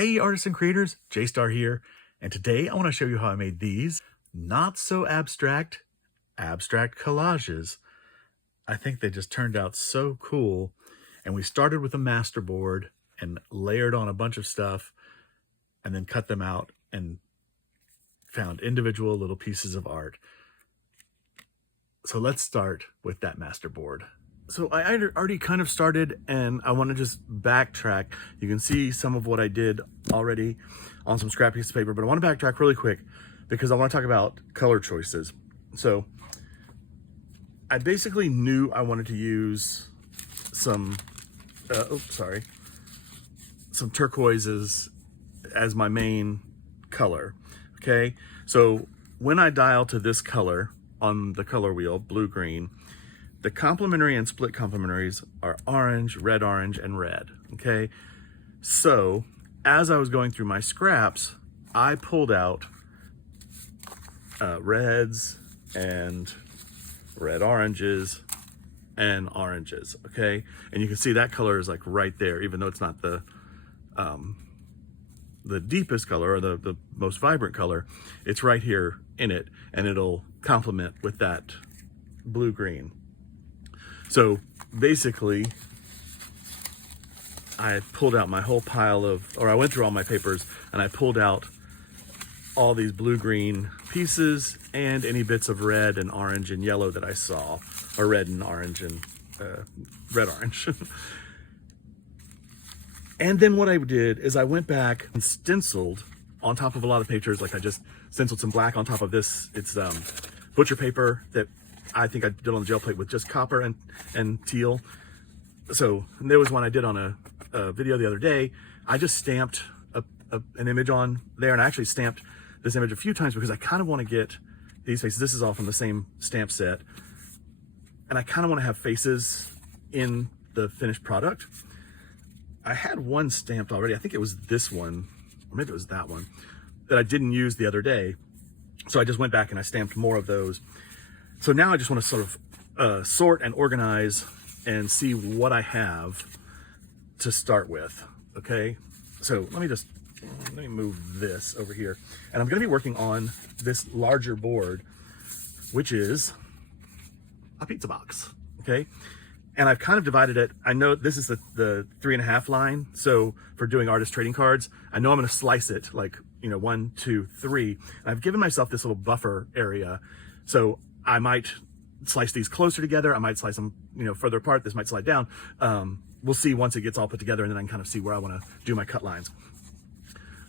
Hey artists and creators, J-Star here, and today I want to show you how I made these not so abstract collages. I think they just turned out so cool, and we started with a master board and layered on a bunch of stuff and then cut them out and found individual little pieces of art. So let's start with that master board. So I already kind of started, and I want to just backtrack. You can see some of what I did already on some scrap piece of paper, but I want to backtrack really quick because I want to talk about color choices. So I basically knew I wanted to use some turquoises as my main color. Okay, so when I dial to this color on the color wheel, blue-green, the complementary and split complementaries are orange, and red, okay? So as I was going through my scraps, I pulled out reds and red oranges and oranges, okay? And you can see that color is like right there, even though it's not the deepest color or the most vibrant color. It's right here in it, and it'll complement with that blue-green. So basically, I pulled out my whole pile I went through all my papers and I pulled out all these blue-green pieces and any bits of red and orange and yellow that I saw, or red and orange and red-orange. And then what I did is I went back and stenciled on top of a lot of pictures. Like I just stenciled some black on top of this. It's butcher paper that I think I did on the gel plate with just copper and teal. So there was one I did on a video the other day. I just stamped an image on there, and I actually stamped this image a few times because I kind of want to get these faces. This is all from the same stamp set, and I kind of want to have faces in the finished product. I had one stamped already. I think it was this one, or maybe it was that one, that I didn't use the other day. So I just went back and I stamped more of those. So now I just want to sort of sort and organize and see what I have to start with, okay? So let me move this over here. And I'm gonna be working on this larger board, which is a pizza box, okay? And I've kind of divided it. I know this is the 3.5 line. So for doing artist trading cards, I know I'm gonna slice it like, 1, 2, 3. And I've given myself this little buffer area. So I might slice these closer together. I might slice them, further apart. This might slide down. We'll see once it gets all put together, and then I can kind of see where I want to do my cut lines.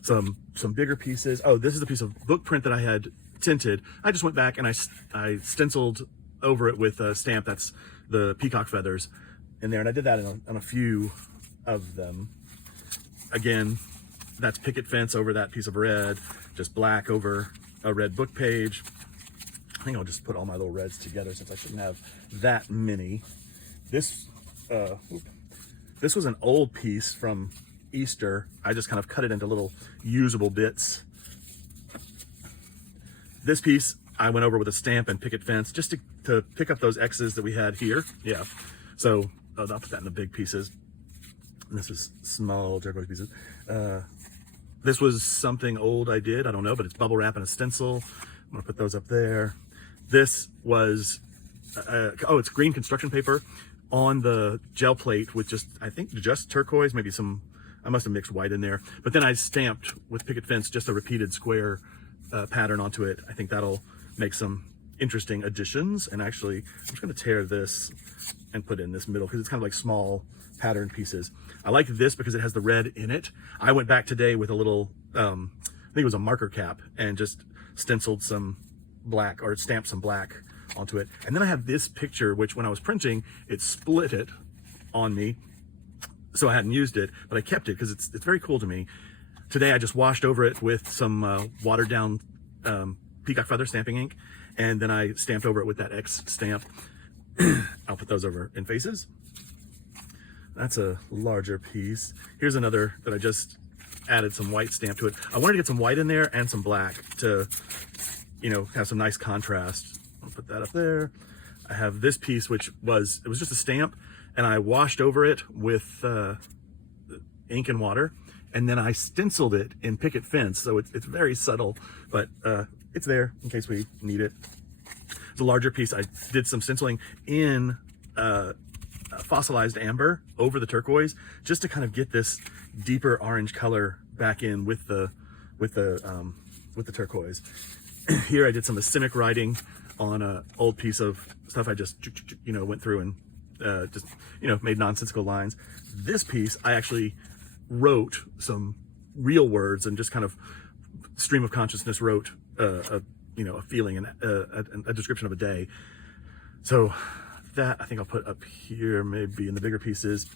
Some bigger pieces. Oh, this is a piece of book print that I had tinted. I just went back and I stenciled over it with a stamp that's the peacock feathers in there, and I did that on a few of them. Again, that's picket fence over that piece of red, just black over a red book page. I think I'll just put all my little reds together since I shouldn't have that many. This was an old piece from Easter. I just kind of cut it into little usable bits. This piece I went over with a stamp and picket fence just to pick up those X's that we had here. Yeah. So I'll put that in the big pieces. And this is small turquoise pieces. This was something old I did. I don't know, but it's bubble wrap and a stencil. I'm gonna put those up there. This was, it's green construction paper on the gel plate with I think just turquoise, maybe I must have mixed white in there. But then I stamped with picket fence just a repeated square pattern onto it. I think that'll make some interesting additions. And actually, I'm just gonna tear this and put it in this middle because it's kind of like small pattern pieces. I like this because it has the red in it. I went back today with a little, I think it was a marker cap, and just stenciled some black, or stamped some black onto it. And then I have this picture, which when I was printing, it split it on me. So I hadn't used it, but I kept it because it's very cool to me. Today I just washed over it with some watered down peacock feather stamping ink, and then I stamped over it with that X stamp. I'll put those over in faces. That's a larger piece. Here's another that I just added some white stamp to it. I wanted to get some white in there and some black to, have some nice contrast. I'll put that up there. I have this piece, which was just a stamp, and I washed over it with ink and water, and then I stenciled it in picket fence. So it's very subtle, but it's there in case we need it. It's a larger piece. I did some stenciling in fossilized amber over the turquoise, just to kind of get this deeper orange color back in with the turquoise. Here I did some acymic writing on an old piece of stuff I just, you know, went through and just, you know, made nonsensical lines. This piece I actually wrote some real words and just kind of stream of consciousness wrote you know, a feeling and a description of a day. So that I think I'll put up here, maybe in the bigger pieces,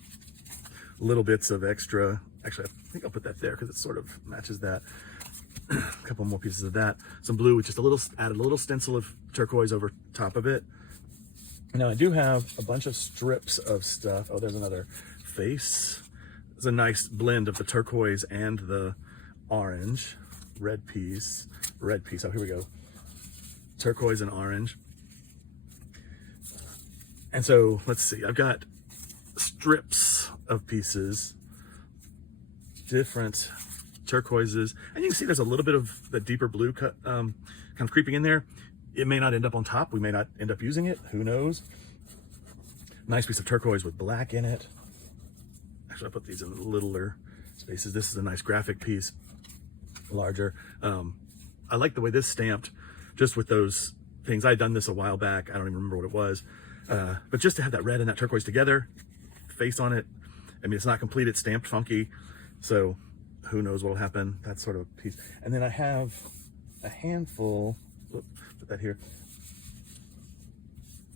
little bits of extra. Actually, I think I'll put that there because it sort of matches that. A couple more pieces of that. Some blue with just a little, added a little stencil of turquoise over top of it. Now I do have a bunch of strips of stuff. Oh, there's another face. It's a nice blend of the turquoise and the orange. Red piece. Oh, here we go. Turquoise and orange. And so let's see, I've got strips of pieces, different turquoises, and you can see there's a little bit of the deeper blue cut, kind of creeping in there. It may not end up on top. We may not end up using it. Who knows? Nice piece of turquoise with black in it. Actually, I'll put these in littler spaces. This is a nice graphic piece, larger. I like the way this stamped, just with those things. I had done this a while back. I don't even remember what it was. But just to have that red and that turquoise together, face on it. I mean, it's not complete. It's stamped funky. So who knows what'll happen. That sort of piece. And then I have a handful, put that here,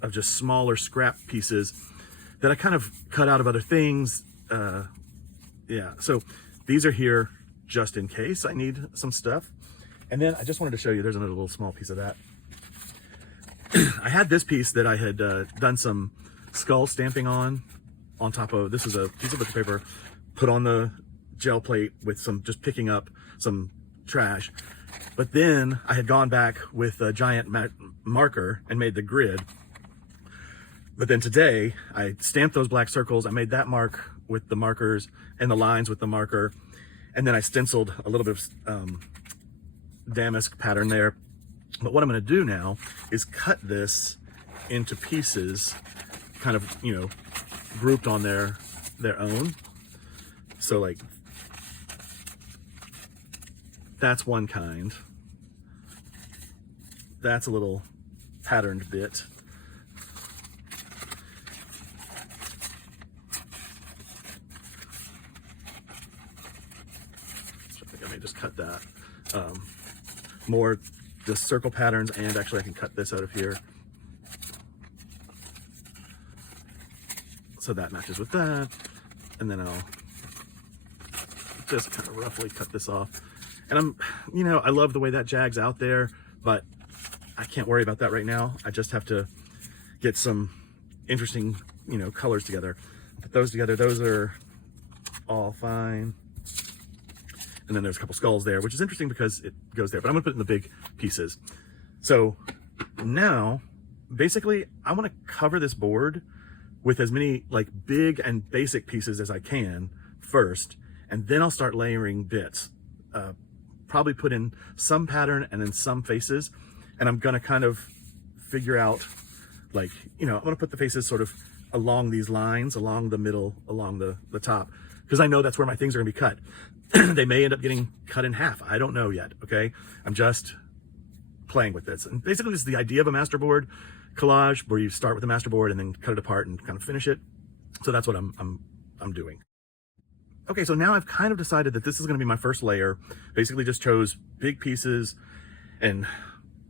of just smaller scrap pieces that I kind of cut out of other things. Yeah, so these are here just in case I need some stuff. And then I just wanted to show you, there's another little small piece of that. I had this piece that I had done some skull stamping on top of, this is a piece of butcher paper, put on the gel plate with some, just picking up some trash. But then I had gone back with a giant marker and made the grid. But then today I stamped those black circles. I made that mark with the markers and the lines with the marker. And then I stenciled a little bit of damask pattern there. But what I'm going to do now is cut this into pieces, kind of, you know, grouped on their own. So like, that's one kind. That's a little patterned bit. So I think I may just cut that. More the circle patterns, and actually I can cut this out of here. So that matches with that. And then I'll just kind of roughly cut this off. And you know, I love the way that jags out there, but I can't worry about that right now. I just have to get some interesting, you know, colors together. Put those together. Those are all fine. And then there's a couple skulls there, which is interesting because it goes there, but I'm gonna put it in the big pieces. So now, basically, I wanna cover this board with as many like big and basic pieces as I can first, and then I'll start layering bits. Probably put in some pattern and then some faces, and I'm gonna kind of figure out, like, you know, I'm gonna put the faces sort of along these lines, along the middle, along the top, because I know that's where my things are gonna be cut. They may end up getting cut in half. I don't know yet, okay? I'm just playing with this. And basically this is the idea of a masterboard collage, where you start with a masterboard and then cut it apart and kind of finish it. So that's what I'm doing. Okay, so now I've kind of decided that this is gonna be my first layer. Basically just chose big pieces and,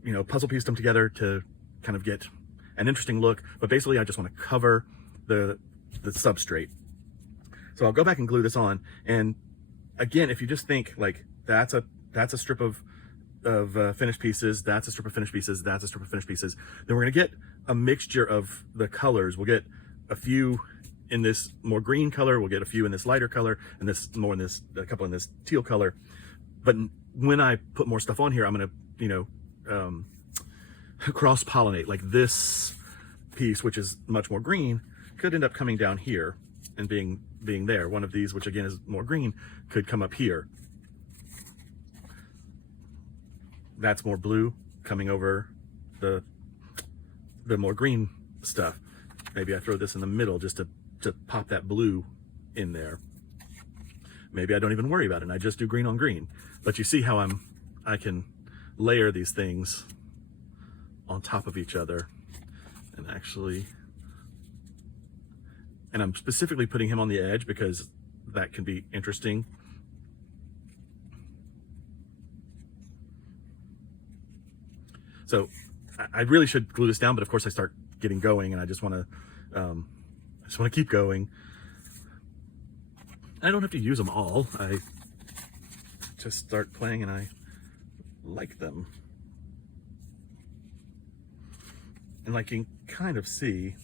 you know, puzzle pieced them together to kind of get an interesting look. But basically I just wanna cover the substrate. So I'll go back and glue this on. And again, if you just think like that's a strip of finished pieces, that's a strip of finished pieces, that's a strip of finished pieces, then we're gonna get a mixture of the colors. We'll get a few in this more green color, we'll get a few in this lighter color, and this more in this, a couple in this teal color. But when I put more stuff on here, I'm gonna, you know, cross-pollinate. Like this piece, which is much more green, could end up coming down here. and being there. One of these, which again is more green, could come up here. That's more blue coming over the more green stuff. Maybe I throw this in the middle just to pop that blue in there. Maybe I don't even worry about it and I just do green on green. But you see how I can layer these things on top of each other and actually, and I'm specifically putting him on the edge because that can be interesting. So I really should glue this down, but of course I start getting going and I just want to keep going. I don't have to use them all. I just start playing and I like them. And like you can kind of see,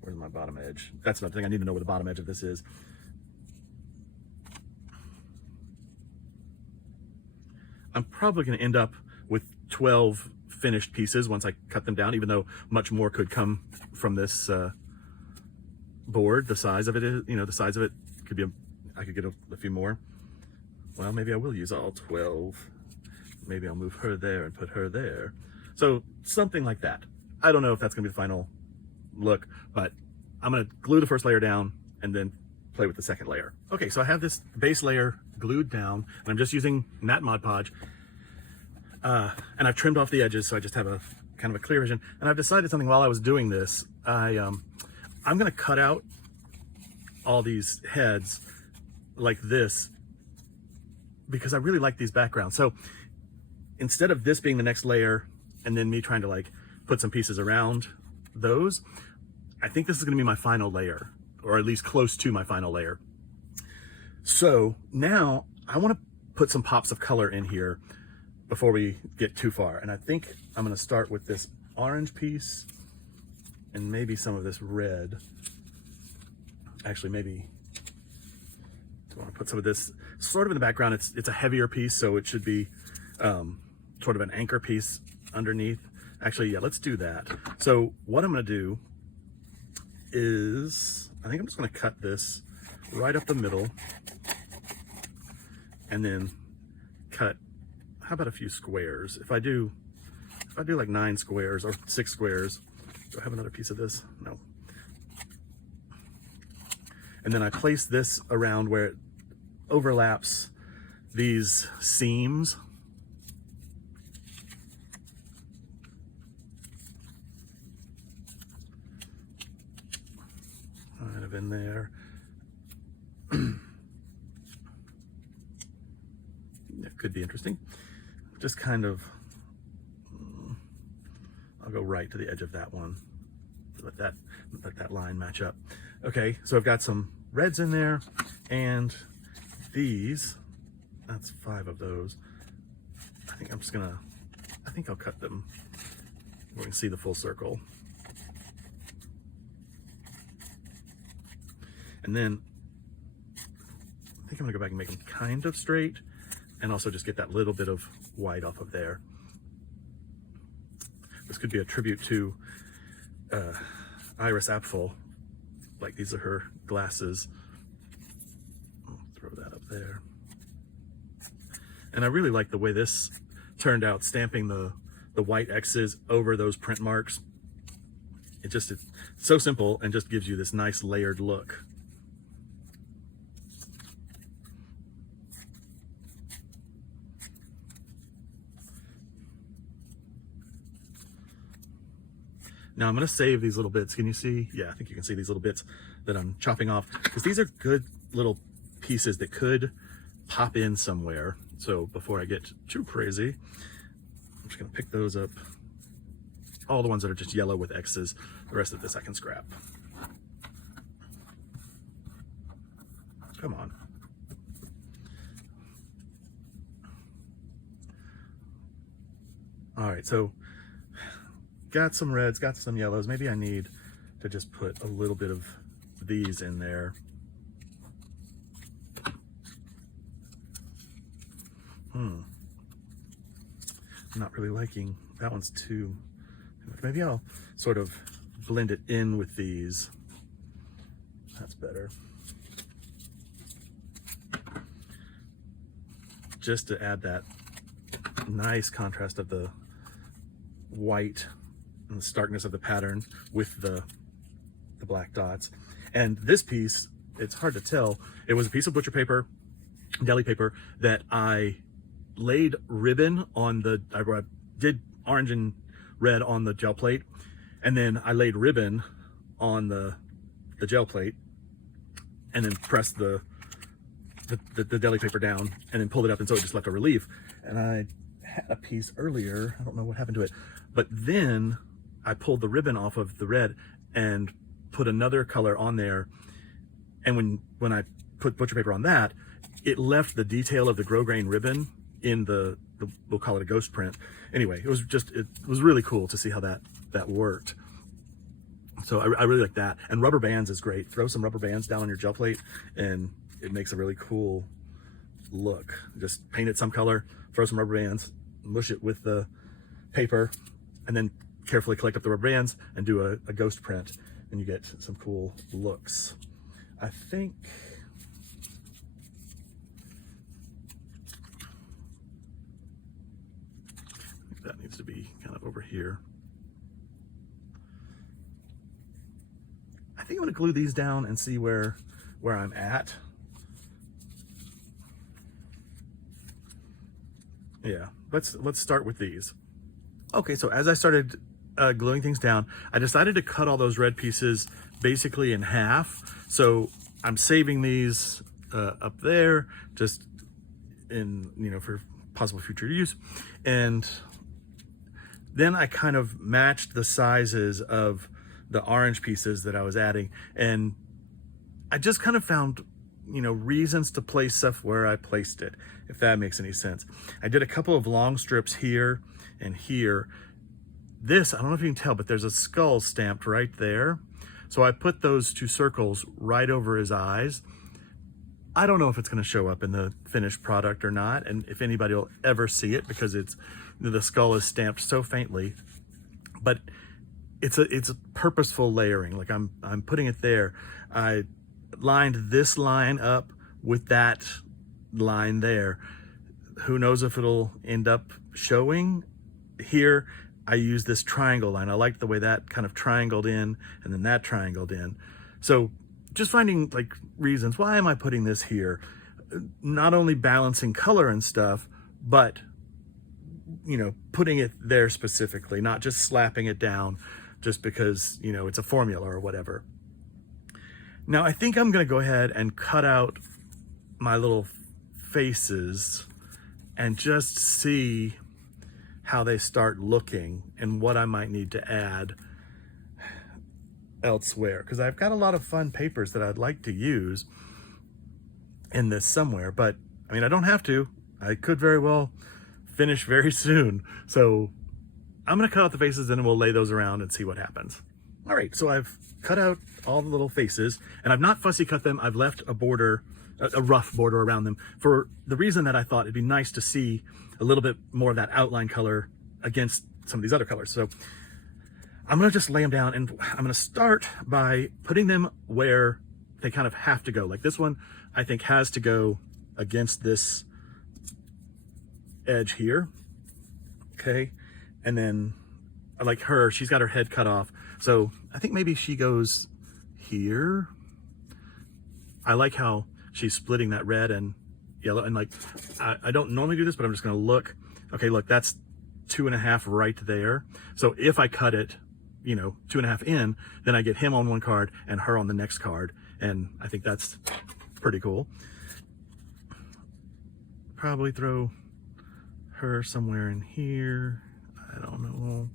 where's my bottom edge? That's another thing. I need to know where the bottom edge of this is. I'm probably going to end up with 12 finished pieces once I cut them down, even though much more could come from this board. The size of it is, the size of it could be, I could get a few more. Well, maybe I will use all 12. Maybe I'll move her there and put her there. So something like that. I don't know if that's gonna be the final look, but I'm gonna glue the first layer down and then play with the second layer. Okay, so I have this base layer glued down and I'm just using matte Mod Podge. And I've trimmed off the edges, so I just have a kind of a clear vision. And I've decided something while I was doing this. I'm gonna cut out all these heads like this because I really like these backgrounds. So instead of this being the next layer and then me trying to like put some pieces around those, I think this is gonna be my final layer, or at least close to my final layer. So now I wanna put some pops of color in here before we get too far. And I think I'm gonna start with this orange piece and maybe some of this red. Actually, maybe, do I wanna put some of this sort of in the background? It's a heavier piece, so it should be sort of an anchor piece underneath. Actually, yeah, let's do that. So what I'm gonna do is, I think I'm just gonna cut this right up the middle and then cut, how about a few squares? If I do like 9 squares or 6 squares, do I have another piece of this? No. And then I place this around where it overlaps these seams. Kind of in there. That could be interesting. Just kind of, I'll go right to the edge of that one. Let that line match up. Okay, so I've got some reds in there, and these, that's 5 of those. I think I'll cut them where we can see the full circle. And then I think I'm gonna go back and make them kind of straight and also just get that little bit of white off of there. This could be a tribute to Iris Apfel. Like, these are her glasses. I'll throw that up there. And I really like the way this turned out, stamping the white X's over those print marks. It's so simple and just gives you this nice layered look. Now I'm gonna save these little bits. Can you see? Yeah, I think you can see these little bits that I'm chopping off, because these are good little pieces that could pop in somewhere. So before I get too crazy, I'm just gonna pick those up. All the ones that are just yellow with X's. The rest of this I can scrap. Come on. All right, so got some reds, got some yellows. Maybe I need to just put a little bit of these in there. I'm not really liking, that one's too, maybe I'll sort of blend it in with these. That's better. Just to add that nice contrast of the white and the starkness of the pattern with the black dots. And this piece, it's hard to tell. It was a piece of butcher paper, deli paper, that I laid ribbon on the, I did orange and red on the gel plate, and then I laid ribbon on the gel plate, and then pressed the deli paper down, and then pulled it up, and so it just left a relief. And I had a piece earlier, I don't know what happened to it, but then I pulled the ribbon off of the red and put another color on there, and when I put butcher paper on that, it left the detail of the grosgrain ribbon in the we'll call it a ghost print. Anyway, it was really cool to see how that worked. So I really like that. And rubber bands is great. Throw some rubber bands down on your gel plate and it makes a really cool look. Just paint it some color, throw some rubber bands, mush it with the paper, and then carefully collect up the rubber bands and do a ghost print, and you get some cool looks. I think that needs to be kind of over here. I think I'm gonna glue these down and see where I'm at. Yeah, let's start with these. Okay, so as I started gluing things down, I decided to cut all those red pieces basically in half. So I'm saving these up there, just in, for possible future use. And then I kind of matched the sizes of the orange pieces that I was adding, and I just kind of found, reasons to place stuff where I placed it, if that makes any sense. I did a couple of long strips here and here. This, I don't know if you can tell, but there's a skull stamped right there. So I put those two circles right over his eyes. I don't know if it's going to show up in the finished product or not, and if anybody will ever see it, because the skull is stamped so faintly. But it's a purposeful layering. Like I'm putting it there. I lined this line up with that line there. Who knows if it'll end up showing. Here I use this triangle line. I liked the way that kind of triangled in and then that triangled in. So just finding like reasons, why am I putting this here? Not only balancing color and stuff, but putting it there specifically, not just slapping it down just because, it's a formula or whatever. Now I think I'm gonna go ahead and cut out my little faces and just see how they start looking and what I might need to add elsewhere, because I've got a lot of fun papers that I'd like to use in this somewhere, but I mean, I don't have to. I could very well finish very soon. So I'm gonna cut out the faces and then we'll lay those around and see what happens. All right, so I've cut out all the little faces and I've not fussy cut them. I've left a border, a rough border around them, for the reason that I thought it'd be nice to see a little bit more of that outline color against some of these other colors. So I'm gonna just lay them down, and I'm gonna start by putting them where they kind of have to go. Like this one, I think has to go against this edge here, okay? And then like her, she's got her head cut off. So I think maybe she goes here. I like how she's splitting that red and yellow, and like, I don't normally do this, but I'm just gonna look. Okay, look, that's 2.5 right there. So if I cut it, 2.5 in, then I get him on one card and her on the next card. And I think that's pretty cool. Probably throw her somewhere in here. I don't know.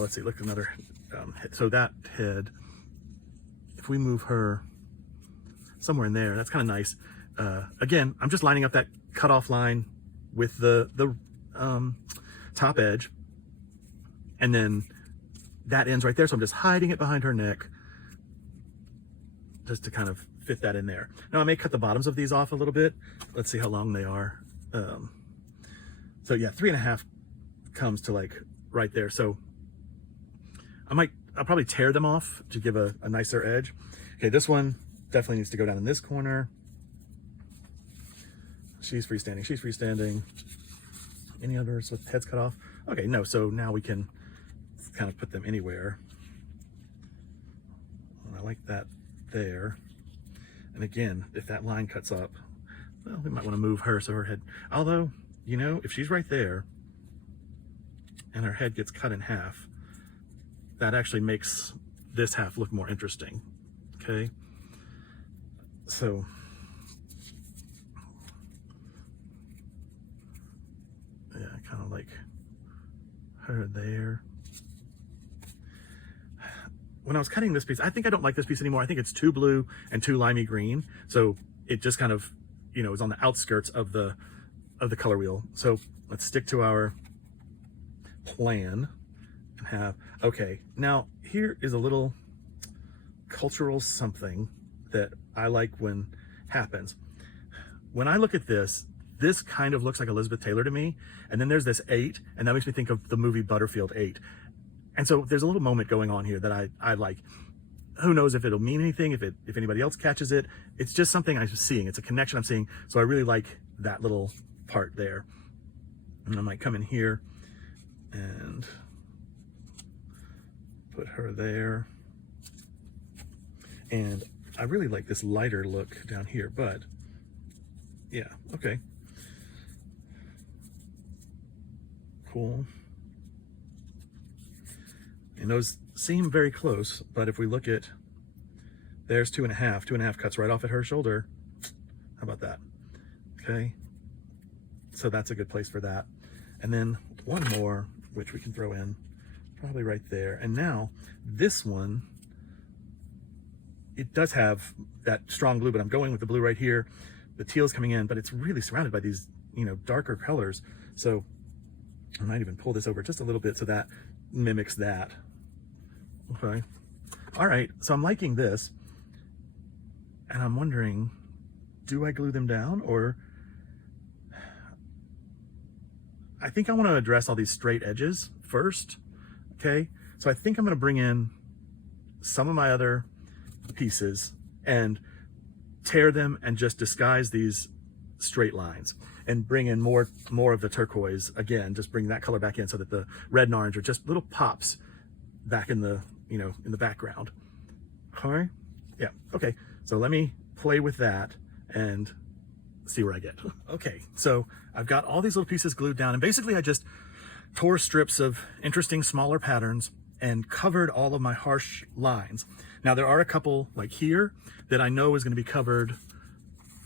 Let's see, look, another head. So that head, if we move her somewhere in there, that's kind of nice. Again, I'm just lining up that cutoff line with the top edge, and then that ends right there. So I'm just hiding it behind her neck just to kind of fit that in there. Now I may cut the bottoms of these off a little bit. Let's see how long they are. So yeah, 3.5 comes to like right there. So I'll probably tear them off to give a nicer edge. Okay, this one definitely needs to go down in this corner. She's freestanding, she's freestanding. Any others with heads cut off? Okay, no, so now we can kind of put them anywhere. And I like that there. And again, if that line cuts up, well, we might want to move her so her head, although, you know, if she's right there and her head gets cut in half, that actually makes this half look more interesting, okay? So, yeah, kind of like her there. When I was cutting this piece, I think I don't like this piece anymore. I think it's too blue and too limey green. So it just kind of, you know, is on the outskirts of the color wheel. So let's stick to our plan and have, okay, now here is a little cultural something that I like when happens. When I look at this, this kind of looks like Elizabeth Taylor to me. And then there's this 8, and that makes me think of the movie Butterfield 8. And so there's a little moment going on here that I like. Who knows if it'll mean anything, if anybody else catches it. It's just something I'm seeing. It's a connection I'm seeing. So I really like that little part there. And I might come in here and put her there. And I really like this lighter look down here, but yeah, okay. Cool. And those seem very close, but if we look at, there's 2.5. 2.5 cuts right off at her shoulder. How about that? Okay. So that's a good place for that. And then one more, which we can throw in, probably right there. And now this one, it does have that strong blue, but I'm going with the blue right here. The teal is coming in, but it's really surrounded by these, you know, darker colors. So I might even pull this over just a little bit so that mimics that. Okay. All right. So I'm liking this, and I'm wondering, do I glue them down, or I think I want to address all these straight edges first. Okay. So I think I'm going to bring in some of my other pieces and tear them and just disguise these straight lines and bring in more of the turquoise again, just bring that color back in so that the red and orange are just little pops back in the, you know, in the background. All right. Yeah. Okay. So let me play with that and see where I get. Okay. So I've got all these little pieces glued down, and basically I just tore strips of interesting smaller patterns and covered all of my harsh lines. Now there are a couple like here that I know is going to be covered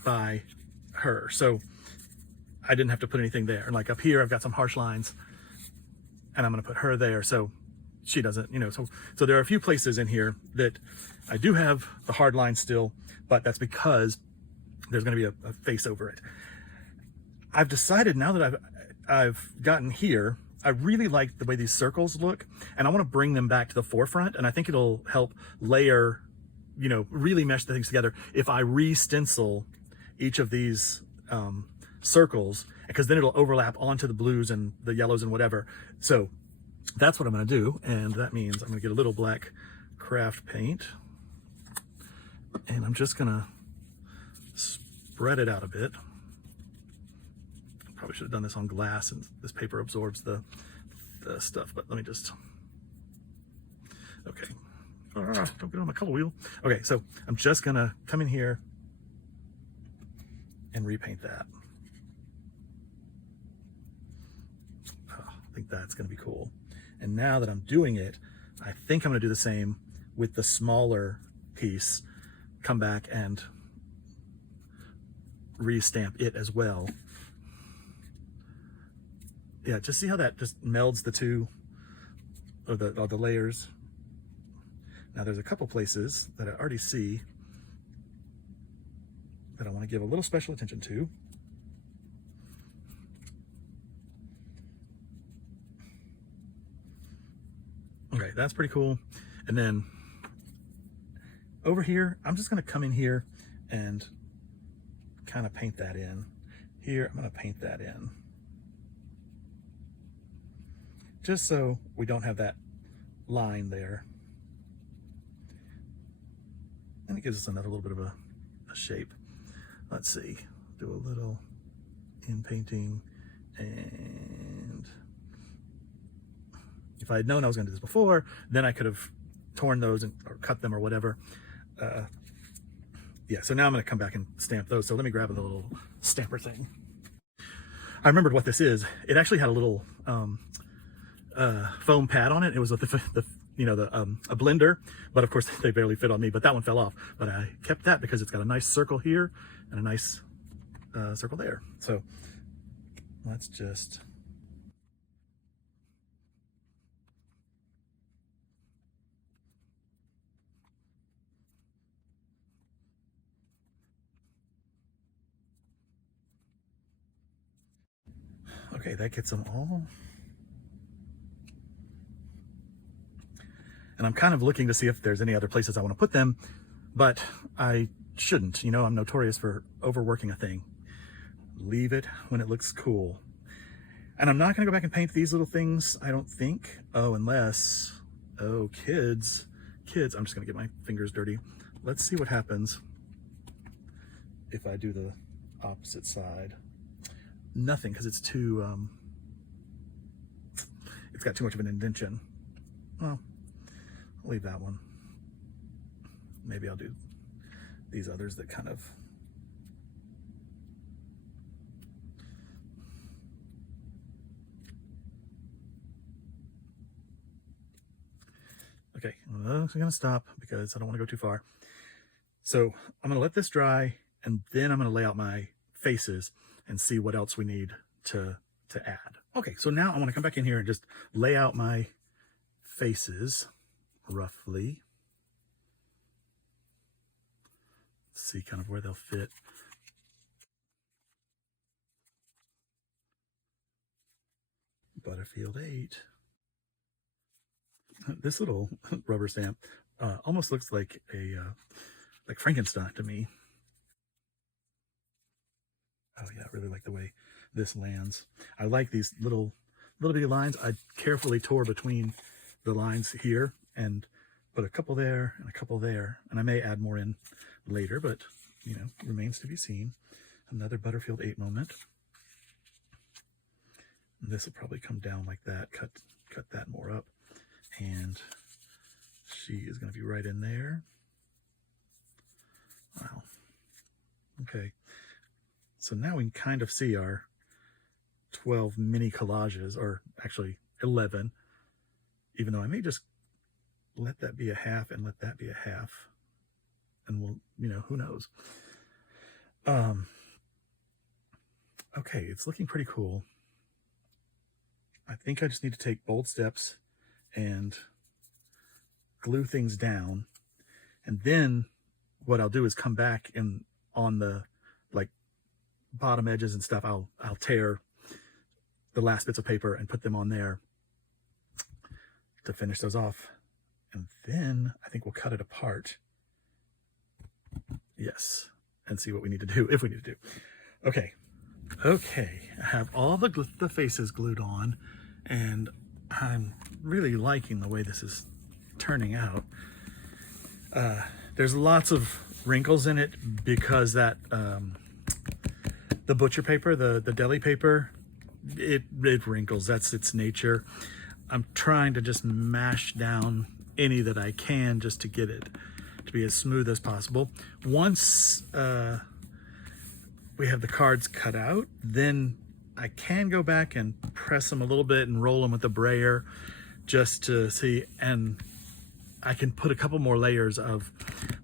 by her. So I didn't have to put anything there. And like up here, I've got some harsh lines, and I'm going to put her there. So she doesn't, you know, so there are a few places in here that I do have the hard line still, but that's because there's going to be a face over it. I've decided now that I've gotten here, I really like the way these circles look, and I want to bring them back to the forefront. And I think it'll help layer, you know, really mesh the things together if I re-stencil each of these circles, because then it'll overlap onto the blues and the yellows and whatever. So that's what I'm going to do, and that means I'm going to get a little black craft paint, and I'm just going to spread it out a bit. Probably should have done this on glass, and this paper absorbs the stuff, but let me just, okay. Don't get on my color wheel. Okay, so I'm just going to come in here and repaint that. Oh, I think that's going to be cool. And now that I'm doing it, I think I'm going to do the same with the smaller piece. Come back and re-stamp it as well. Yeah, just see how that just melds the two, or the layers. Now there's a couple places that I already see that I want to give a little special attention to. Okay, that's pretty cool. And then over here, I'm just going to come in here and kind of paint that in. Here, I'm going to paint that in, just so we don't have that line there. And it gives us another little bit of a shape. Let's see, do a little in painting, and if I had known I was going to do this before, then I could have torn those or cut them or whatever. Yeah, so now I'm going to come back and stamp those. So let me grab a little stamper thing. I remembered what this is. It actually had a little foam pad on it. It was with a blender, but of course they barely fit on me, but that one fell off. But I kept that because it's got a nice circle here and a nice circle there. So let's just okay, that gets them all. And I'm kind of looking to see if there's any other places I want to put them, but I shouldn't. You know, I'm notorious for overworking a thing. Leave it when it looks cool. And I'm not going to go back and paint these little things, I don't think. Oh, unless, oh, kids, I'm just going to get my fingers dirty. Let's see what happens if I do the opposite side. Nothing, because it's too, it's got too much of an indentation. Well, I'll leave that one. Maybe I'll do these others that kind of, okay, I'm gonna stop because I don't want to go too far. So I'm gonna let this dry, and then I'm gonna lay out my faces and see what else we need to add. Okay, so now I want to come back in here and just lay out my faces roughly. See kind of where they'll fit. Butterfield 8. This little rubber stamp almost looks like a like Frankenstein to me. Oh yeah, I really like the way this lands. I like these little bitty lines. I carefully tore between the lines here and put a couple there and a couple there, and I may add more in later, but you know, remains to be seen. Another Butterfield 8 moment. And this will probably come down like that, cut that more up, and she is going to be right in there. Wow. Okay. So now we can kind of see our 12 mini collages, or actually 11, even though I may just let that be a half and let that be a half, and we'll, you know, who knows. Okay, it's looking pretty cool. I think I just need to take bold steps and glue things down, and then what I'll do is come back and on the like bottom edges and stuff, I'll tear the last bits of paper and put them on there to finish those off. And then I think we'll cut it apart. Yes, and see what we need to do, if we need to do. Okay, I have all the faces glued on, and I'm really liking the way this is turning out. There's lots of wrinkles in it because that the butcher paper, the deli paper, it wrinkles. That's its nature. I'm trying to just mash down any that I can just to get it to be as smooth as possible. Once we have the cards cut out, then I can go back and press them a little bit and roll them with the brayer just to see, and I can put a couple more layers of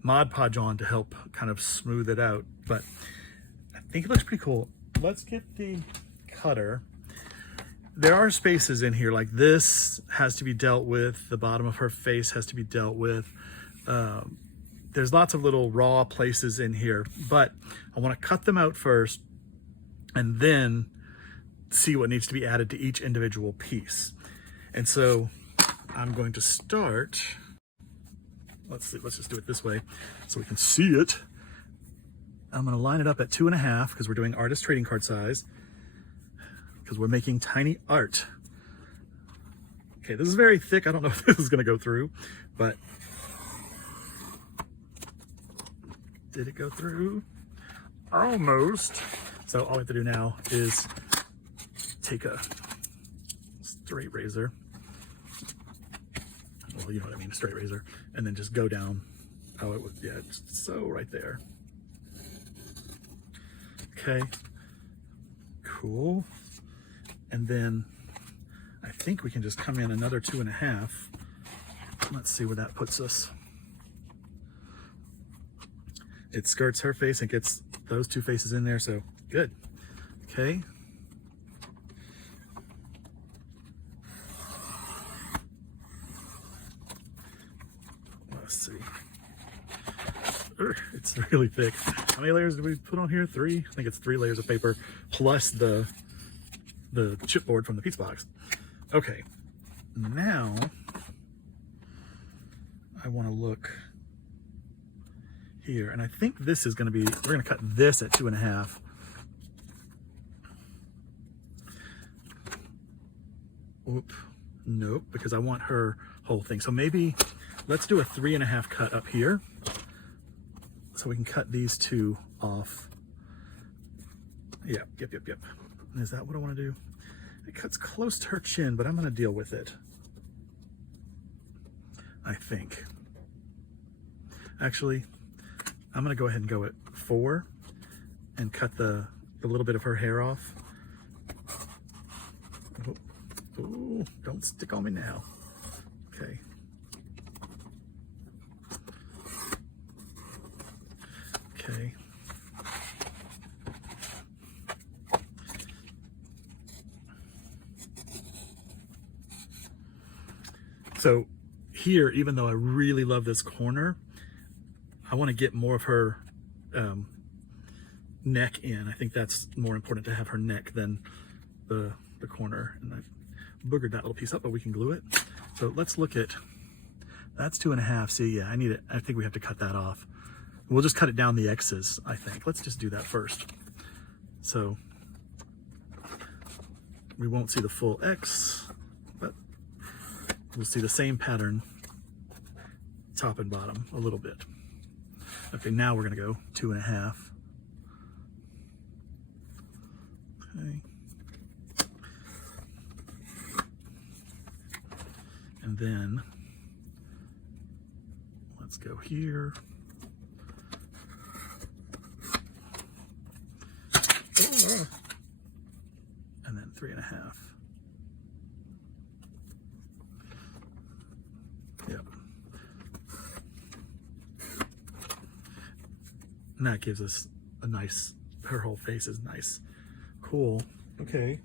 Mod Podge on to help kind of smooth it out. But I think it looks pretty cool. Let's get the cutter. There are spaces in here, like this has to be dealt with, the bottom of her face has to be dealt with. There's lots of little raw places in here, but I want to cut them out first and then see what needs to be added to each individual piece. And so I'm going to start, let's just do it this way so we can see it. I'm going to line it up at 2.5 because we're doing artist trading card size, because we're making tiny art. Okay, this is very thick. I don't know if this is going to go through, but Did it go through? Almost. So all I have to do now is take a straight razor. Well, you know what I mean, a straight razor. And then just go down. Oh, it was, yeah, just so right there. Okay. Cool. And then I think we can just come in another 2.5. Let's see where that puts us. It skirts her face and gets those two faces in there, so good. Okay. Let's see. It's really thick. How many layers did we put on here? 3? I think it's 3 layers of paper plus the chipboard from the pizza box. Okay. Now I want to look here, and I think this is going to be, we're going to cut this at 2.5. Oop, nope, because I want her whole thing. So maybe let's do a 3.5 cut up here, so we can cut these two off. Yep. Is that what I want to do? It cuts close to her chin, but I'm going to deal with it, I think. Actually, I'm going to go ahead and go at 4 and cut the little bit of her hair off. Ooh, don't stick on me now. Okay. Okay. So here, even though I really love this corner, I want to get more of her neck in. I think that's more important to have her neck than the corner. And I've boogered that little piece up, but we can glue it. So let's look at, that's 2.5. See, yeah, I need it. I think we have to cut that off. We'll just cut it down the X's, I think. Let's just do that first. So we won't see the full X, but we'll see the same pattern top and bottom a little bit. Okay, now we're gonna go 2.5. Okay. And then let's go here. And then 3.5. Yep. And that gives us a nice, her whole face is nice. Cool. Okay.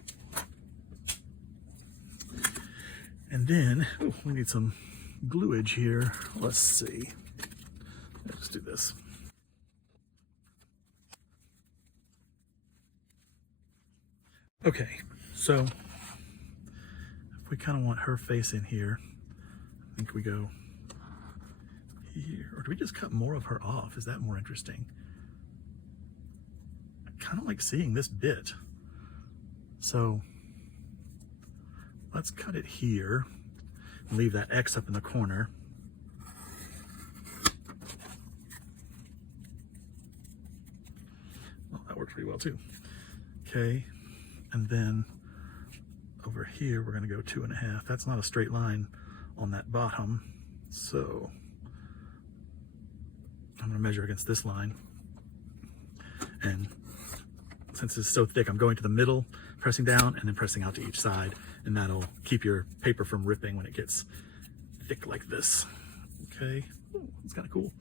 And then, oh, we need some gluage here. Let's see. Let's do this. Okay, so if we kind of want her face in here, I think we go here. Or do we just cut more of her off? Is that more interesting? I kind of like seeing this bit. So let's cut it here and leave that X up in the corner. Well, that works pretty well too. Okay. And then over here, we're gonna go 2.5. That's not a straight line on that bottom. So I'm gonna measure against this line. And since it's so thick, I'm going to the middle, pressing down, and then pressing out to each side. And that'll keep your paper from ripping when it gets thick like this. Okay, ooh, it's kind of cool.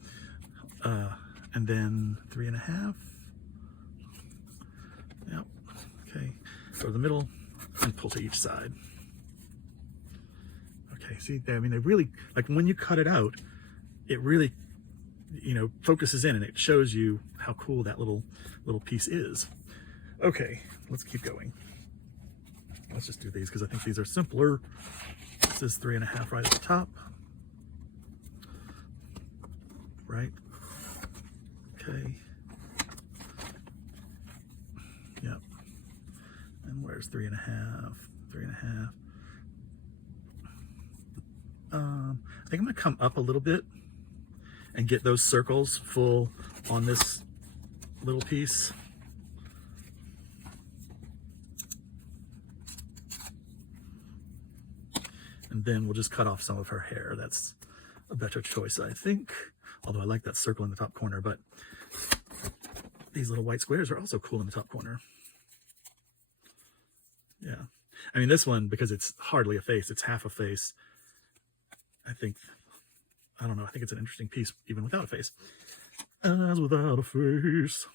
And then 3.5. Yep, okay. Go to the middle and pull to each side. Okay, see, I mean, they really, like when you cut it out, it really, you know, focuses in and it shows you how cool that little piece is. Okay, let's keep going. Let's just do these because I think these are simpler. This is 3.5 right at the top. Right? Okay. Yep. And where's 3.5? 3.5. I think I'm gonna come up a little bit and get those circles full on this little piece. And then we'll just cut off some of her hair. That's a better choice, I think. Although I like that circle in the top corner, but these little white squares are also cool in the top corner. Yeah. I mean, this one, because it's hardly a face, it's half a face. I think, I don't know, I think it's an interesting piece even without a face. As without a face.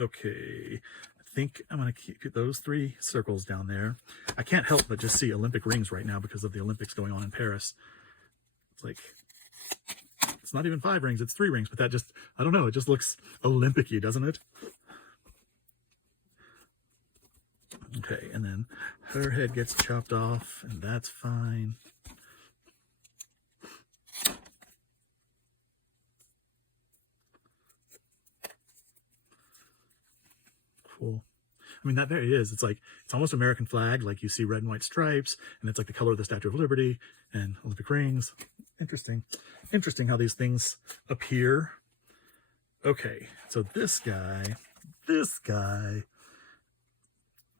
Okay. I think I'm going to keep those 3 circles down there. I can't help but just see Olympic rings right now because of the Olympics going on in Paris. It's like, it's not even 5 rings, it's 3 rings, but that just, I don't know, it just looks Olympic-y, doesn't it? Okay, and then her head gets chopped off, and that's fine. Cool. I mean, that very is. It's like, it's almost American flag, like you see red and white stripes, and it's like the color of the Statue of Liberty and Olympic rings. Interesting. Interesting how these things appear. Okay, so this guy,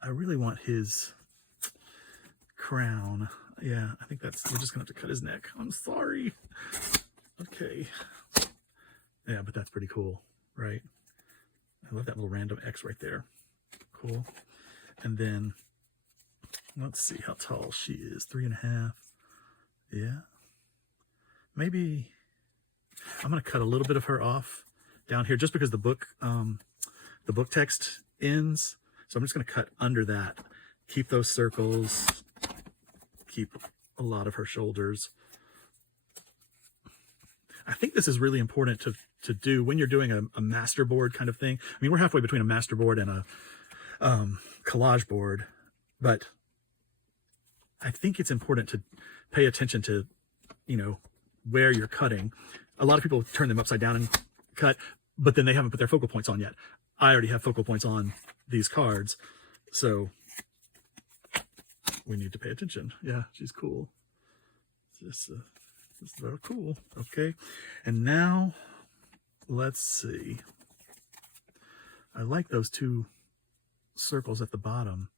I really want his crown. Yeah, I think that's, we're just gonna have to cut his neck. I'm sorry. Okay. Yeah, but that's pretty cool, right? I love that little random X right there. Cool. And then let's see how tall she is. 3.5. Yeah. Maybe I'm gonna cut a little bit of her off down here just because the book text ends. So I'm just gonna cut under that. Keep those circles. Keep a lot of her shoulders. I think this is really important to do when you're doing a master board kind of thing. I mean, we're halfway between a master board and a collage board, but I think it's important to pay attention to, you know, where you're cutting. A lot of people turn them upside down and cut, but then they haven't put their focal points on yet. I already have focal points on these cards, so we need to pay attention. Yeah, she's cool. This is very cool. Okay, and now let's see. I like those 2 circles at the bottom.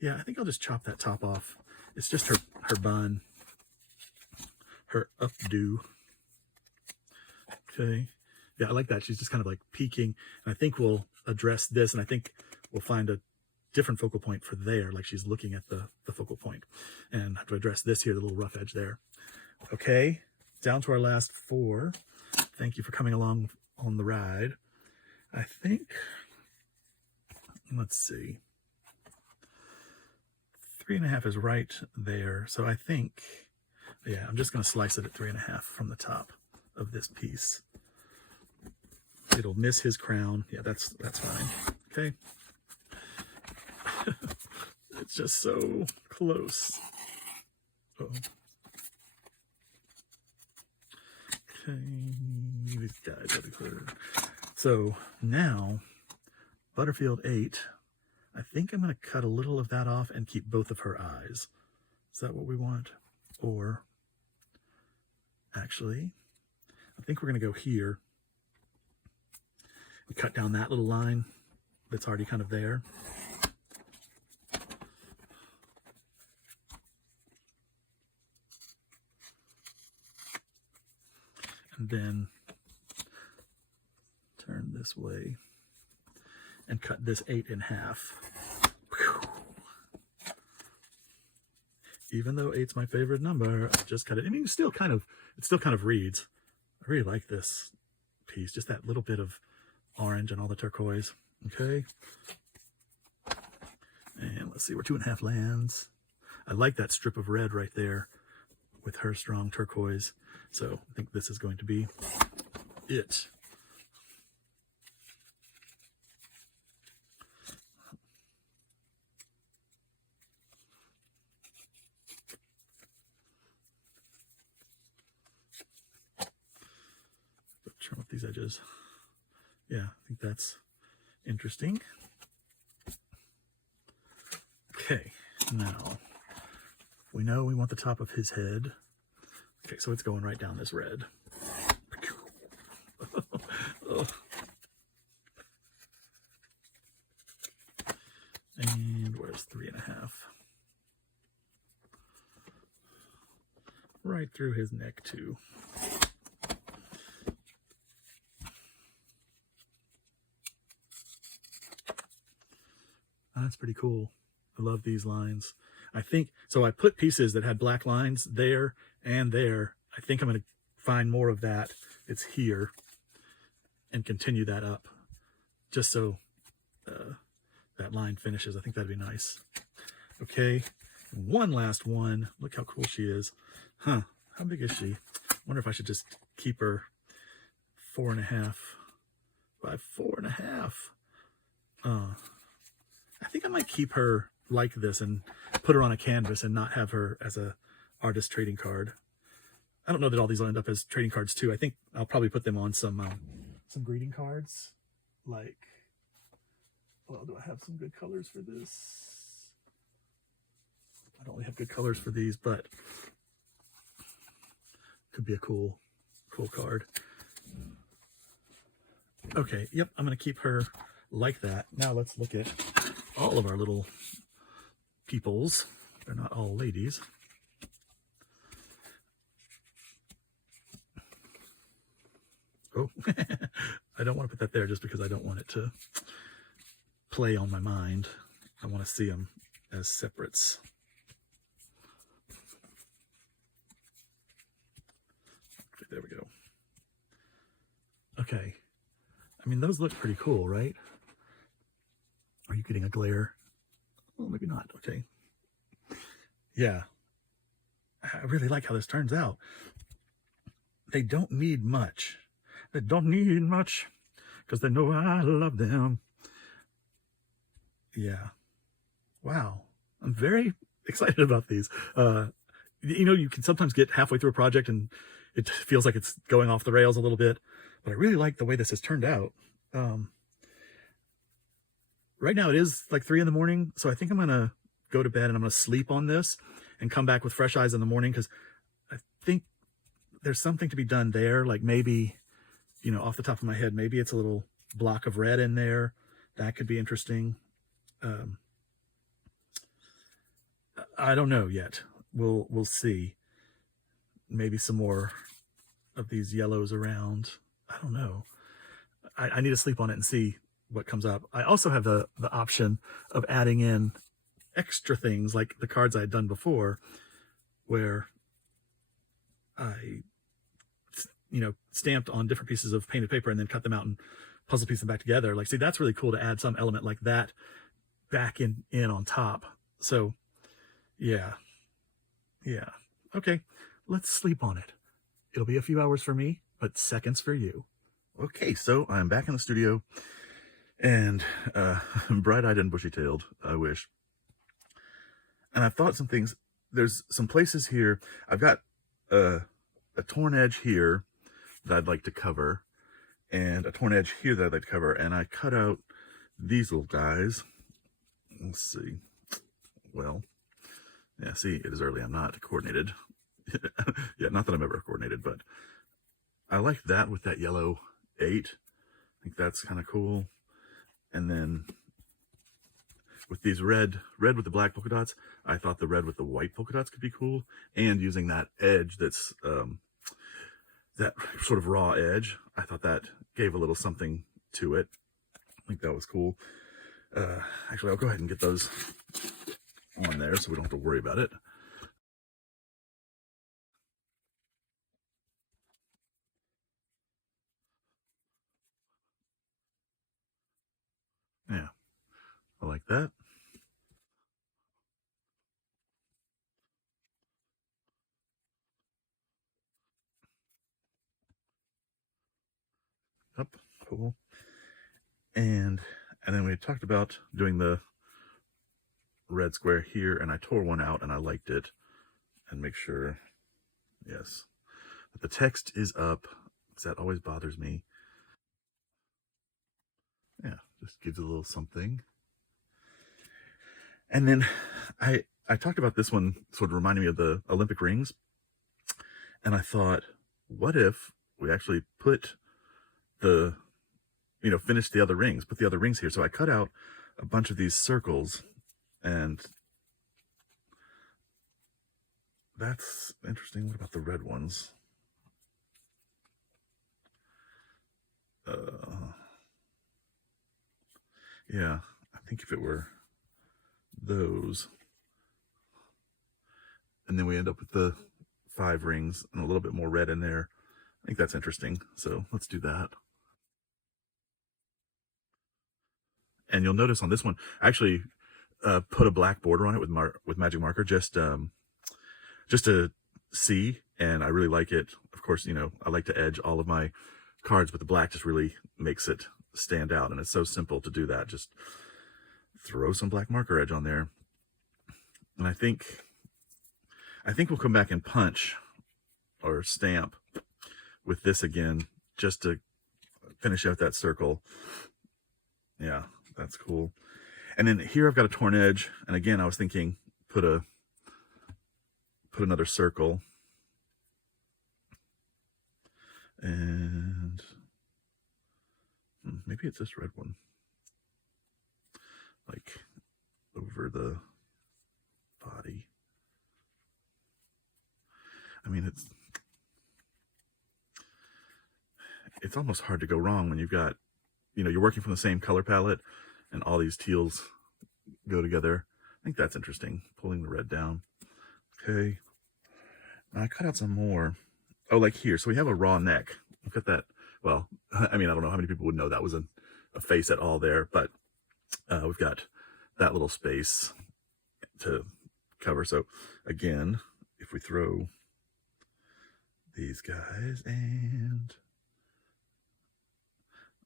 Yeah, I think I'll just chop that top off. It's just her bun, her updo. Okay, yeah, I like that. She's just kind of like peeking, and I think we'll address this, and I think we'll find a different focal point for there, like she's looking at the focal point, and have to address this here, the little rough edge there. Okay, down to our last 4. Thank you for coming along on the ride. I think, let's see, 3.5 is right there. So I think, yeah, I'm just going to slice it at 3.5 from the top of this piece. It'll miss his crown. Yeah, that's fine. Okay. It's just so close. Uh-oh. Okay, these guys are clear. So now, Butterfield 8, I think I'm going to cut a little of that off and keep both of her eyes. Is that what we want? Or, actually, I think we're going to go here and cut down that little line that's already kind of there. And then turn this way and cut this 8 in half. Whew. Even though 8's my favorite number, I just cut it. I mean, it still kind of reads. I really like this piece, just that little bit of orange and all the turquoise. Okay. And let's see where 2.5 lands. I like that strip of red right there with her strong turquoise. So I think this is going to be it. Trim up these edges. Yeah, I think that's interesting. Okay, now we know we want the top of his head. Okay, so it's going right down this red. Ugh. And where's 3.5? Right through his neck too. That's pretty cool. I love these lines. I think, so I put pieces that had black lines there and there. I think I'm going to find more of that. It's here and continue that up just so that line finishes. I think that'd be nice. Okay, one last one. Look how cool she is. Huh, how big is she? I wonder if I should just keep her 4.5 by 4.5. I think I might keep her like this and put her on a canvas and not have her as a artist trading card. I don't know that all these will end up as trading cards too. I think I'll probably put them on some greeting cards. Like, well, do I have some good colors for this? I don't really have good colors for these, but could be a cool card. Okay, yep, I'm gonna keep her like that. Now let's look at all of our little peoples. They're not all ladies. Oh, I don't want to put that there just because I don't want it to play on my mind. I want to see them as separates. Okay, there we go. Okay. I mean, those look pretty cool, right? Are you getting a glare? Oh, maybe not. Okay. Yeah. I really like how this turns out. They don't need much. They don't need much because they know I love them. Yeah. Wow. I'm very excited about these. You know, you can sometimes get halfway through a project and it feels like it's going off the rails a little bit, but I really like the way this has turned out. Right now it is like 3 in the morning, so I think I'm gonna go to bed and I'm gonna sleep on this and come back with fresh eyes in the morning, because I think there's something to be done there. Like maybe, you know, off the top of my head, maybe it's a little block of red in there. That could be interesting. I don't know yet. We'll see. Maybe some more of these yellows around. I don't know. I need to sleep on it and see what comes up. I also have the option of adding in extra things like the cards I had done before, where I, you know, stamped on different pieces of painted paper and then cut them out and puzzle piece them back together. Like, see, that's really cool to add some element like that back in on top. So yeah. Okay, let's sleep on it. It'll be a few hours for me, but seconds for you. Okay, so I'm back in the studio and bright-eyed and bushy-tailed, I wish. And I've thought some things. There's some places here. I've got a torn edge here that I'd like to cover, and a torn edge here that I'd like to cover, and I cut out these little guys. Let's see. Well, yeah, see, it is early. I'm not coordinated. Yeah, not that I'm ever coordinated, but I like that with that yellow 8. I think that's kind of cool. And then with these red with the black polka dots, I thought the red with the white polka dots could be cool. And using that edge that's that sort of raw edge, I thought that gave a little something to it. I think that was cool. Actually, I'll go ahead and get those on there so we don't have to worry about it. Yeah, I like that. Up, cool. And then we talked about doing the red square here, and I tore one out and I liked it. And make sure, yes, that the text is up, because that always bothers me. Yeah, just gives a little something. And then I talked about this one sort of reminding me of the Olympic rings. And I thought, what if we actually put the you know, finish the other rings, put the other rings here. So I cut out a bunch of these circles, and that's interesting. What about the red ones? Yeah, I think if it were those, and then we end up with the 5 rings and a little bit more red in there, I think that's interesting. So let's do that. And you'll notice on this one, I actually put a black border on it with magic marker, just to see, and I really like it. Of course, you know, I like to edge all of my cards, but the black just really makes it stand out, and it's so simple to do that. Just throw some black marker edge on there, and I think we'll come back and punch or stamp with this again, just to finish out that circle. Yeah, that's cool. And then here I've got a torn edge, and again I was thinking put another circle, and maybe it's this red one, like over the body. I mean, it's almost hard to go wrong when you've got, you know, you're working from the same color palette and all these teals go together. I think that's interesting, pulling the red down. Okay, now I cut out some more. Oh, like here. So we have a raw neck. Look at that. Well, I mean, I don't know how many people would know that was a face at all there, but we've got that little space to cover. So again, if we throw these guys, and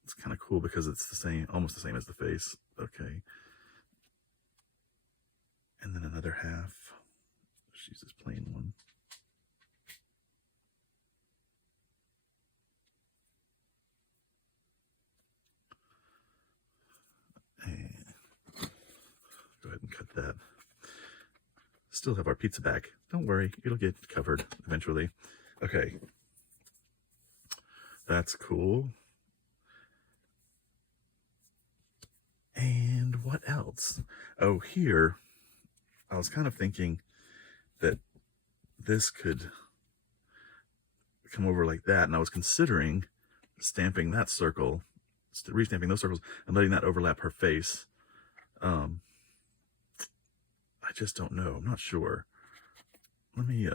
it's kind of cool because it's the same, almost the same as the face. Okay. And then another half. Let's use this plain one. And go ahead and cut that. Still have our pizza back. Don't worry, it'll get covered eventually. Okay. That's cool. And what else? Oh, here, I was kind of thinking that this could come over like that, and I was considering stamping that circle, restamping those circles, and letting that overlap her face. I just don't know. I'm not sure. Let me,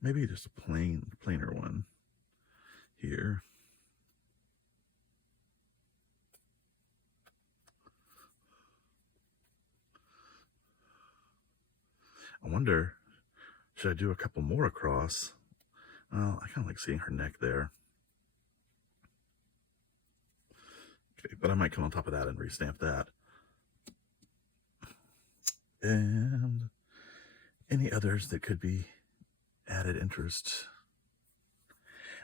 maybe just a plainer one here. I wonder, should I do a couple more across? Well, I kind of like seeing her neck there. Okay, but I might come on top of that and restamp that. And any others that could be added interest?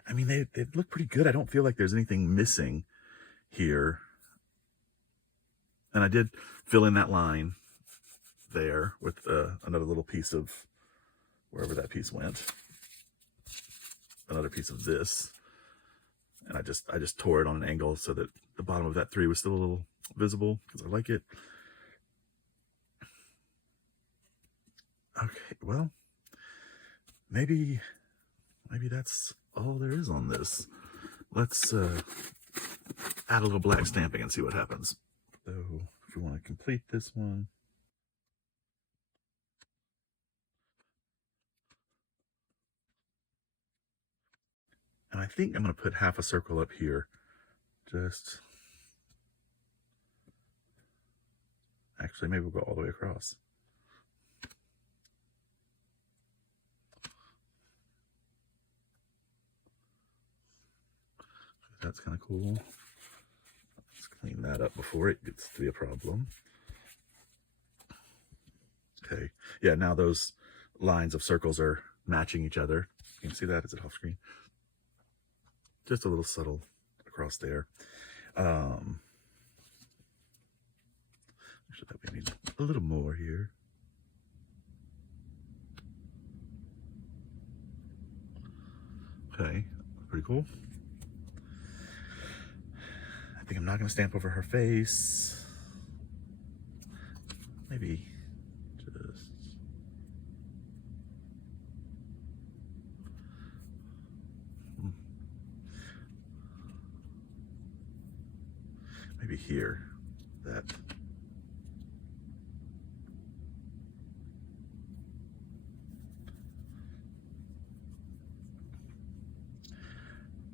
I mean, they look pretty good. I don't feel like there's anything missing here. And I did fill in that line there with another little piece of wherever that piece went. Another piece of this. And I just tore it on an angle so that the bottom of that 3 was still a little visible because I like it. Okay, well, maybe that's all there is on this. Let's add a little black stamping and see what happens. So if we want to complete this one, and I think I'm going to put half a circle up here. Just actually, maybe we'll go all the way across. That's kind of cool. Let's clean that up before it gets to be a problem. Okay, yeah, now those lines of circles are matching each other. You can see that. Is it off screen? Just a little subtle across there. Actually, that we need a little more here. Okay, pretty cool. I think I'm not gonna stamp over her face. Maybe just... maybe here, that.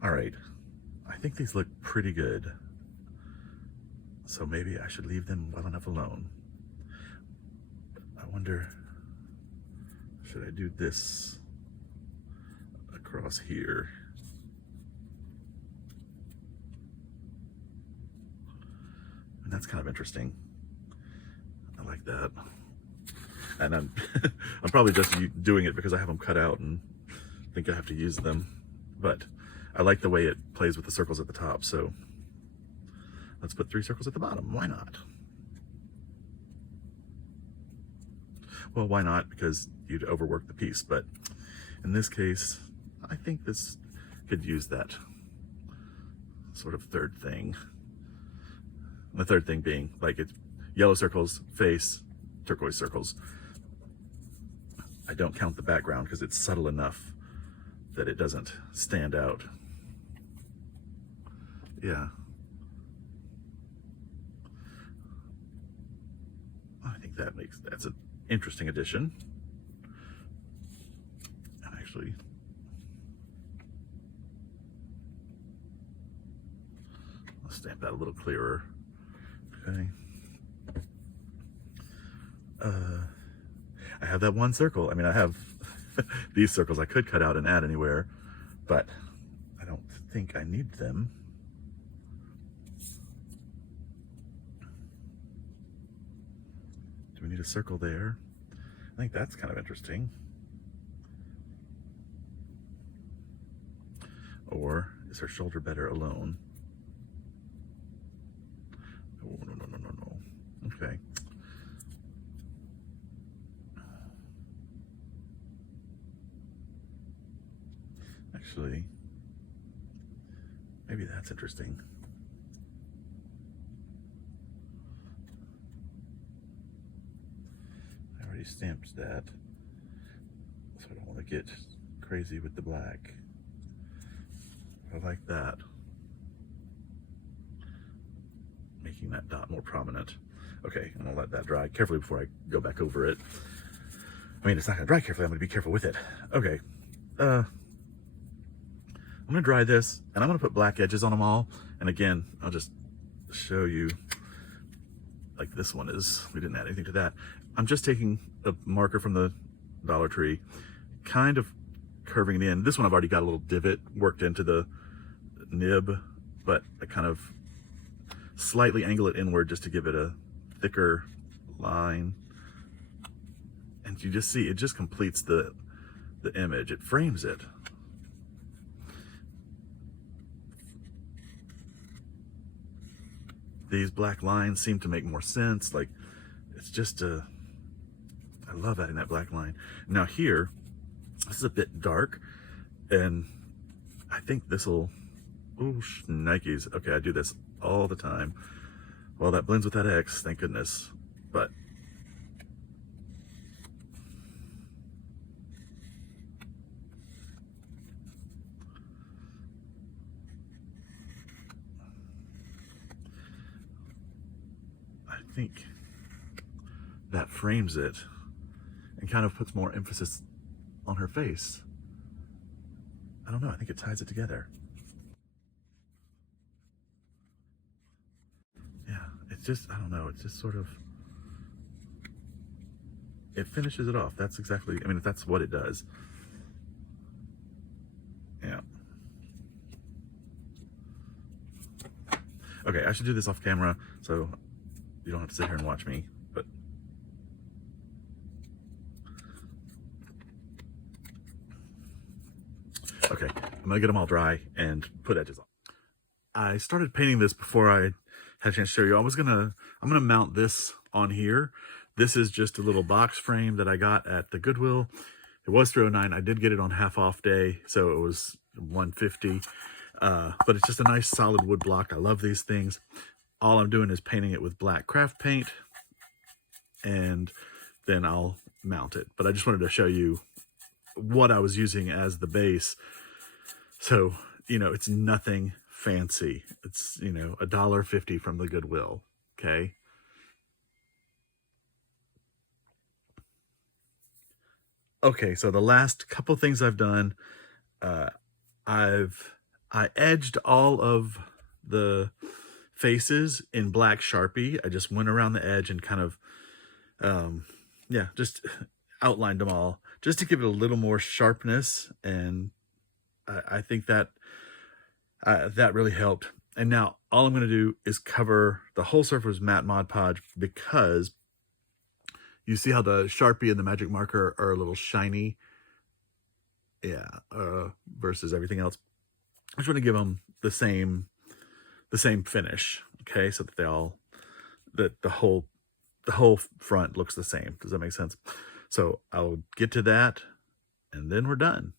All right, I think these look pretty good. So maybe I should leave them well enough alone. I wonder, should I do this across here? And that's kind of interesting. I like that. And I'm, I'm probably just doing it because I have them cut out and think I have to use them. But I like the way it plays with the circles at the top, so let's put 3 circles at the bottom. Why not? Well, why not? Because you'd overwork the piece, but in this case, I think this could use that sort of third thing. The third thing being, like, it's yellow circles, face, turquoise circles. I don't count the background because it's subtle enough that it doesn't stand out. Yeah. I think that's an interesting addition. Actually, I'll stamp that a little clearer. Okay. I have that one circle. I mean, I have these circles I could cut out and add anywhere, but I don't think I need them. Do we need a circle there? I think that's kind of interesting. Or is her shoulder better alone? Oh, no. Okay. Actually, maybe that's interesting. I already stamped that, so I don't want to get crazy with the black. I like that. Making that dot more prominent. Okay, I'm gonna let that dry carefully before I go back over it. I mean, it's not gonna dry carefully, I'm gonna be careful with it. Okay, I'm gonna dry this, and I'm gonna put black edges on them all. And again, I'll just show you, like this one is, we didn't add anything to that. I'm just taking a marker from the Dollar Tree, kind of curving it in. This one I've already got a little divot worked into the nib, but I kind of slightly angle it inward just to give it a thicker line. And you just see, it just completes the image. It frames it. These black lines seem to make more sense. Like, it's just I love adding that black line. Now here, this is a bit dark, and I think this will, oh, Nikes. Okay, I do this all the time. Well, that blends with that X, thank goodness. But I think that frames it and kind of puts more emphasis on her face. I don't know, I think it ties it together. Yeah, it's just, I don't know, it's just sort of, it finishes it off. That's exactly, I mean, that's what it does. Yeah. Okay, I should do this off camera so you don't have to sit here and watch me, but okay, I'm gonna get them all dry and put edges on. I started painting this before I had a chance to show you. I'm gonna mount this on here. This is just a little box frame that I got at the Goodwill. It was $309. I did get it on half off day, so it was $150. But it's just a nice solid wood block. I love these things. All I'm doing is painting it with black craft paint, and then I'll mount it. But I just wanted to show you what I was using as the base. So, you know, it's nothing fancy. It's, you know, $1.50 from the Goodwill. Okay. Okay, so the last couple things I've done, I edged all of the faces in black Sharpie. I just went around the edge and kind of, yeah, just outlined them all just to give it a little more sharpness. And I think that that really helped. And now all I'm going to do is cover the whole surface with matte Mod Podge, because you see how the Sharpie and the magic marker are a little shiny, yeah, versus everything else. I just want to give them the same finish, okay, so that they all, that the whole front looks the same. Does that make sense? So I'll get to that, and then we're done.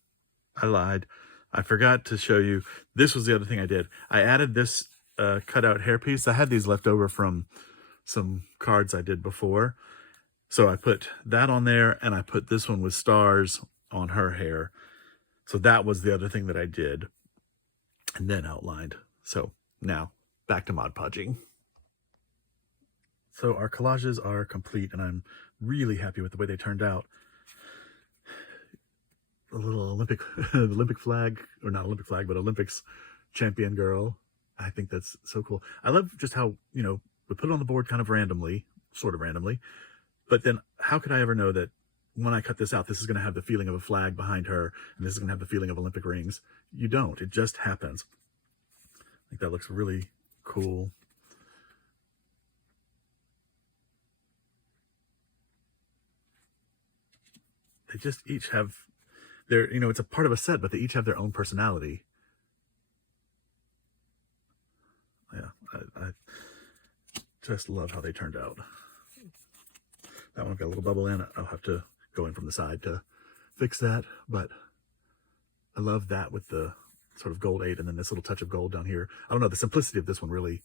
I lied. I forgot to show you. This was the other thing I did. I added this cutout hairpiece. I had these left over from some cards I did before. So I put that on there, and I put this one with stars on her hair. So that was the other thing that I did, and then outlined. So now back to Mod Podging. So our collages are complete, and I'm really happy with the way they turned out. A little Olympic, Olympic flag, or not Olympic flag, but Olympics champion girl. I think that's so cool. I love just how, you know, we put it on the board kind of randomly, sort of randomly. But then how could I ever know that when I cut this out, this is going to have the feeling of a flag behind her, and this is going to have the feeling of Olympic rings? You don't. It just happens. I think that looks really cool. They just each have their, you know, it's a part of a set, but they each have their own personality. Yeah, I just love how they turned out. That one got a little bubble in. I'll have to go in from the side to fix that, but I love that with the sort of gold 8 and then this little touch of gold down here. I don't know, the simplicity of this one really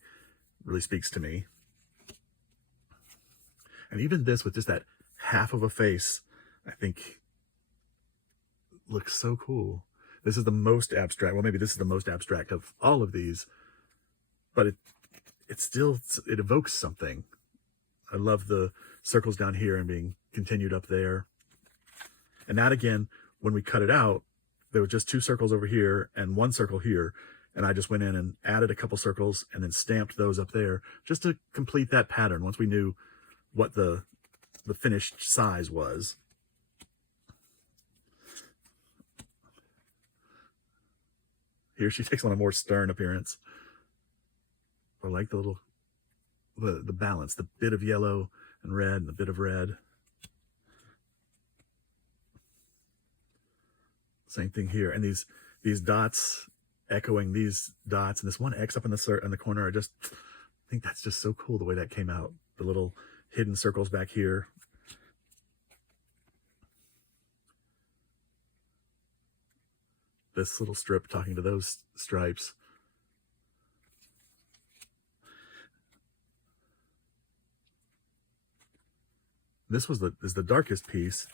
speaks to me. And even this with just that half of a face, I think looks so cool. This is the most abstract, well, maybe this is the most abstract of all of these, but it evokes something. I love the circles down here and being continued up there. And that, again, when we cut it out, there were just 2 circles over here and 1 circle here. And I just went in and added a couple circles and then stamped those up there just to complete that pattern once we knew what the finished size was. Here she takes on a more stern appearance. I like the little, the balance, the bit of yellow and red and the bit of red. Same thing here. And these dots echoing these dots, and this one X up in the corner, I think that's just so cool the way that came out. The little hidden circles back here. This little strip talking to those stripes. This is the darkest piece.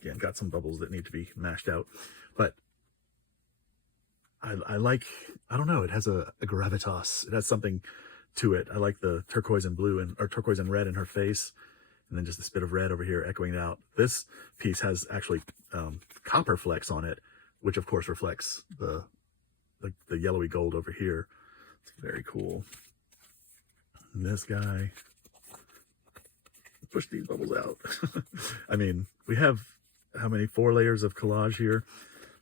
Again, got some bubbles that need to be mashed out, but I like, I don't know, it has a gravitas. It has something to it. I like the turquoise and blue or turquoise and red in her face, and then just this bit of red over here echoing it out. This piece has actually copper flecks on it, which of course reflects the yellowy gold over here. It's very cool. And this guy, push these bubbles out. I mean, we have how many? 4 layers of collage here.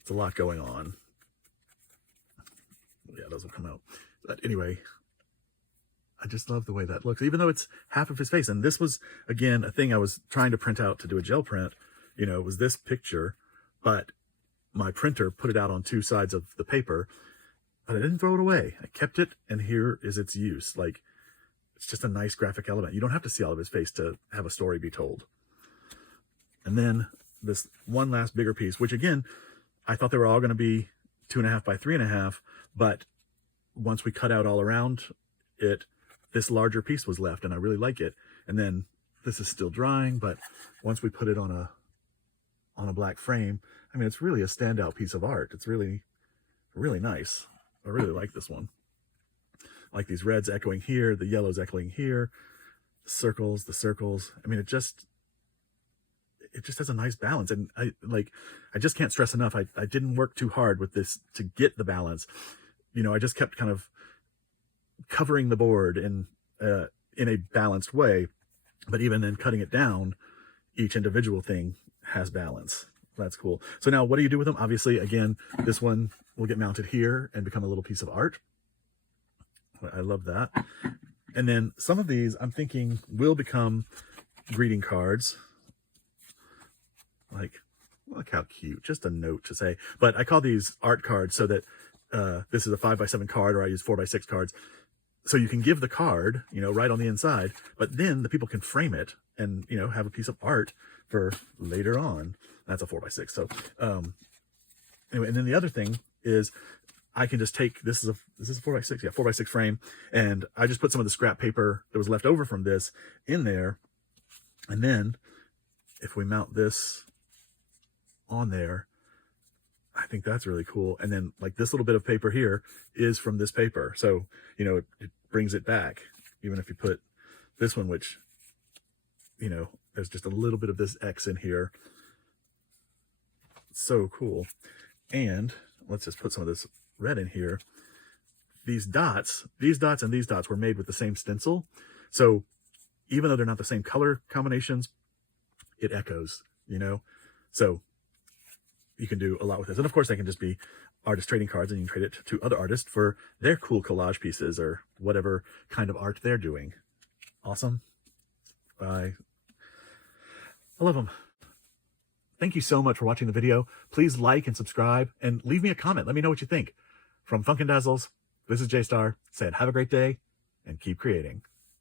It's a lot going on. Yeah, those will come out. But anyway, I just love the way that looks, even though it's half of his face. And this was, again, a thing I was trying to print out to do a gel print. You know, it was this picture, but my printer put it out on 2 sides of the paper, but I didn't throw it away. I kept it, and here is its use. Like, It's just a nice graphic element. You don't have to see all of his face to have a story be told. And then this one last bigger piece, which again, I thought they were all going to be 2.5 by 3.5, but once we cut out all around it, this larger piece was left, and I really like it. And then this is still drying, but once we put it on a black frame, I mean, it's really a standout piece of art. It's really, really nice. I really like this one. Like these reds echoing here, the yellows echoing here, the circles. I mean, it just has a nice balance. And I just can't stress enough. I didn't work too hard with this to get the balance. You know, I just kept kind of covering the board in a balanced way, but even then cutting it down, each individual thing has balance. That's cool. So now what do you do with them? Obviously, again, this one will get mounted here and become a little piece of art. I love that. And then some of these I'm thinking will become greeting cards. Like, look how cute, just a note to say. But I call these art cards so that this is a 5x7 card, or I use 4x6 cards. So you can give the card, you know, right on the inside, but then the people can frame it and, you know, have a piece of art for later on. That's a 4x6. So anyway, and then the other thing is I can just take, this is a 4x6, yeah, 4x6 frame, and I just put some of the scrap paper that was left over from this in there. And then if we mount this on there, I think that's really cool. And then like this little bit of paper here is from this paper. So, you know, it brings it back. Even if you put this one, which, you know, there's just a little bit of this X in here. So cool. And let's just put some of this red in here. These dots and these dots were made with the same stencil. So even though they're not the same color combinations, it echoes, you know? So you can do a lot with this. And of course they can just be artist trading cards, and you can trade it to other artists for their cool collage pieces or whatever kind of art they're doing. Awesome. I love them. Thank you so much for watching the video. Please like and subscribe and leave me a comment. Let me know what you think. From Funkin' Dazzles, this is J-Star saying have a great day and keep creating.